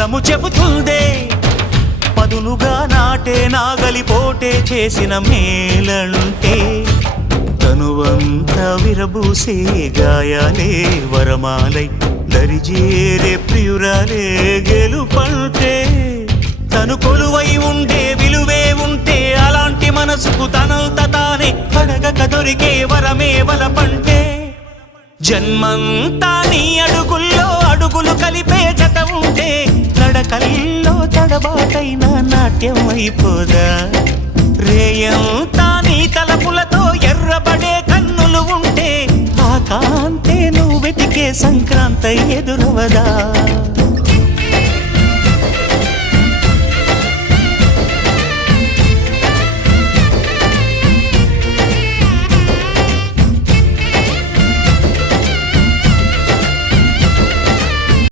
పొలము చెబుతుందే పదునుగా నాటే నాగలిపోటే చేసిన మేలంటే తనువంతా విరబూసే గాయాలే వరమాలై దరిజేరే ప్రియురాలే గెలుపంటే తను కొలువై ఉండే విలువే ఉంటే అలాంటి మనసుకు తనంత తానే అడగక దొరికే వరమే వలపంటే జన్మంతా నీ అడుగుల్లో అడుగులు కలిపే జత ఉంటే నడకల్లో తడబాటైన నాట్యం అయిపోదా రేయంతా నీ తలపులతో ఎర్రబడే కన్నులు ఉంటే ఆ కాంతే నువ్వు వెతికే సంక్రాంతి ఎదురవదా